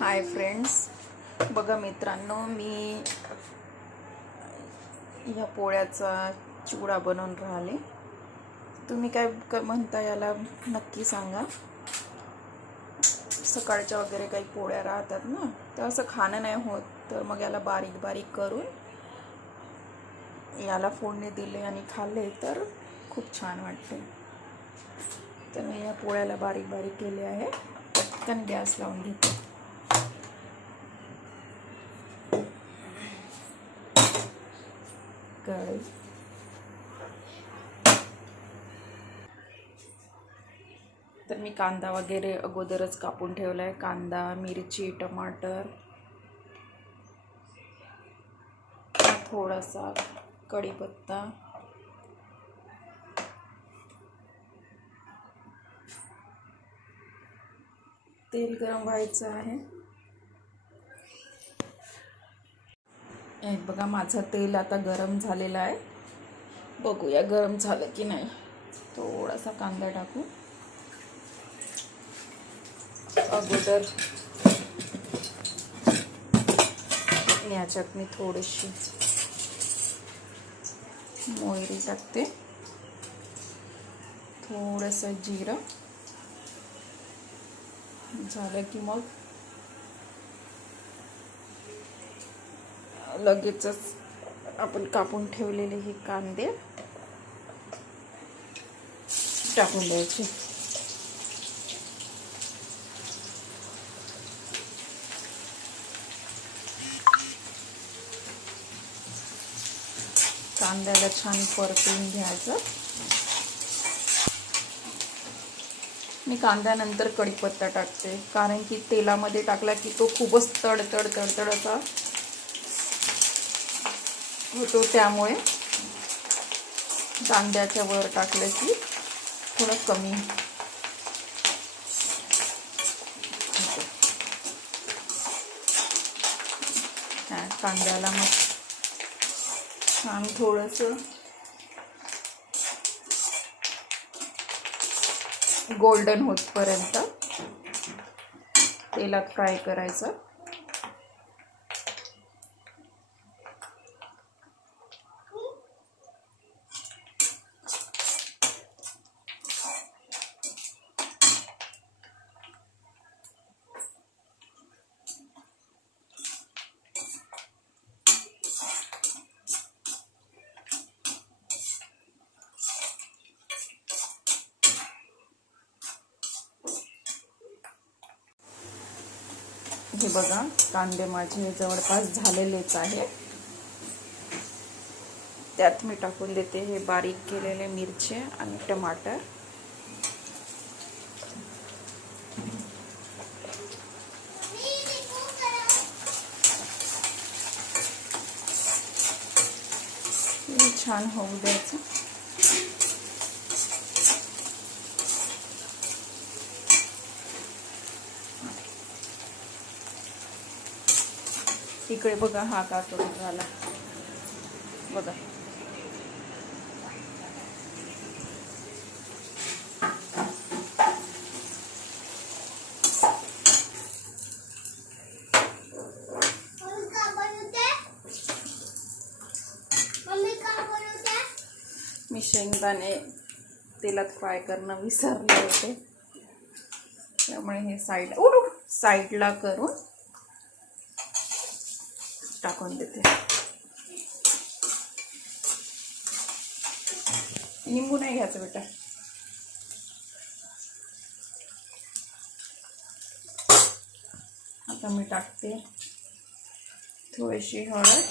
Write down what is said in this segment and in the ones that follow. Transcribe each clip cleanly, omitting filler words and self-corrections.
Hi friends, बघा मित्रांनो, मी या पोळ्याचा चिवडा बनवून राहिले. तुम्ही काय म्हणता याला नक्की सांगा. सकाळच्या वगैरे काही पोळ्या राहतात ना, तर असं खाणं नाही होत, तर मग याला बारीक बारीक करून याला फोडणी दिले आणि खाल्ले तर खूप छान वाटते. तर मी या पोळ्याला बारीक बारीक केले आहे. पटकन गॅस लावून घेते. कढई, तर मी कांदा वगैरे अगोदरच कापून ठेवला आहे. कांदा, मिरची, टमाटर, थोडासा कढीपत्ता, तेल गरम व्हायचं आहे. बघा, माझं तेल आता गरम झालेलं आहे. बघूया गरम झालं की नाही. थोडासा कांदा टाकू. अगोदर याच्यात मी थोडीशी मोहरी टाकते, थोडंसं जिरं. झालं की मग लगेचच आपण कापून ठेवलेले हे कांदे टाकून द्यायचे. कांद्याला छान परतून घ्यायचं. मी कांद्यानंतर कढीपत्ता टाकते, कारण की तेलामध्ये टाकला की तो खूपच तडतड तडतड असा होतो. त्यामुळे कांद्याच्या वर टाकलं की थोडं कमी कांद्याला मग छान थोडंसं गोल्डन होतपर्यंत तेलात फ्राय करायचं. हे बघा, कांदे माझे जवळपास झालेलेच आहे. त्यात मी टाकून देते हे बारीक केलेले मिरची आणि टमाटर. हे छान होऊ द्यायचं. इकडे बघा, हा का करून झाला बघा. मी शेंगदाणे तेलात फ्राय करणं विसरले होते, त्यामुळे हे साईडला करून टाकून देते. लिंबू नाही घ्यायचं बेटा. आता मी टाकते थोडीशी हळद,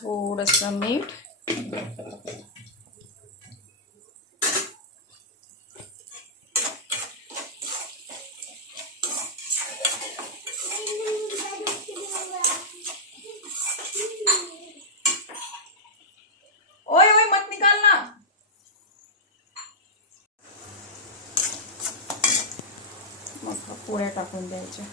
थोडंसं मीठ, ओय मत निकाल ना. मग पोळ्या टाकून द्यायच्या.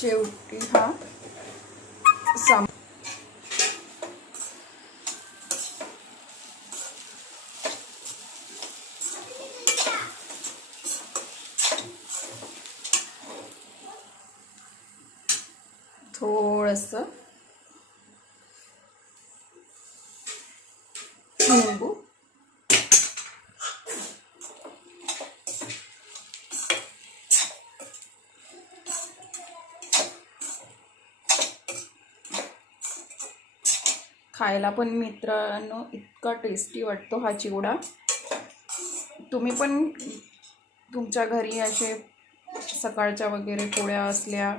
शेवटी हा थोडंसं लिंबू, खायला पण मित्रांनो इतका टेस्टी वाटतो हा चिवडा. तुम्ही पण तुमच्या घरी असे सकाळच्या वगैरे पोळ्या असल्या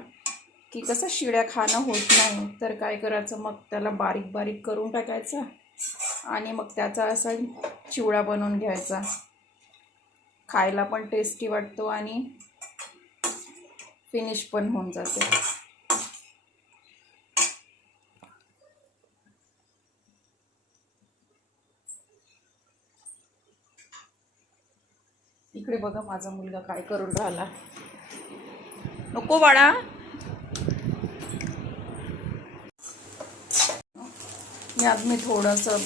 की कसं शिळ्या खाणं होत नाही, तर काय करायचं, मग त्याला बारीक बारीक करून टाकायचं आणि मग त्याचा असा चिवडा बनवून घ्यायचा. खायला पण टेस्टी वाटतो आणि फिनिश पण होऊन जाते. इकडे बघा माझा मुलगा काय करून राहिला. नको बाळा. मी थोडंसं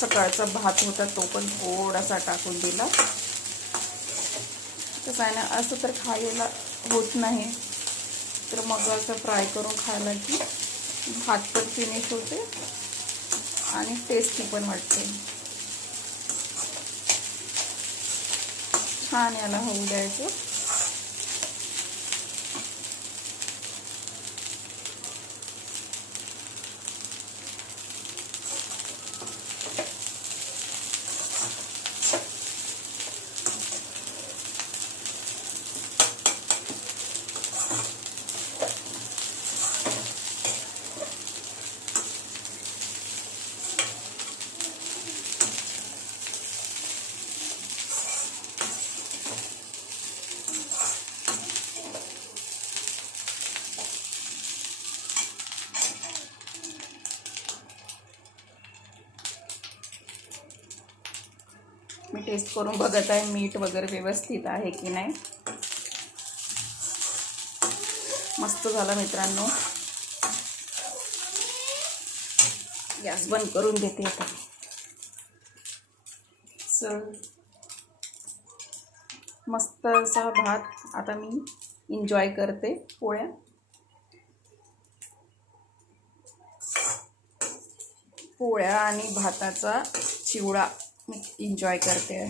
सकाळचा भात होता तो पण थोडासा टाकून दिला. कसं आहे ना, असं तर खायला होत नाही, तर मग असं फ्राय करून खायला की भात पण फिनिश होते आणि टेस्टी पण वाटते. छान याला होऊ द्यायचं. मी टेस्ट करून बघत आहे मीठ वगैरे व्यवस्थित आहे की नाही. मस्त झाला मित्रांनो. गॅस बंद करून देते आता. मस्त असा भात आता मी एन्जॉय करते. पोळ्या आणि भाताचा चिवडा मी एन्जॉय करते.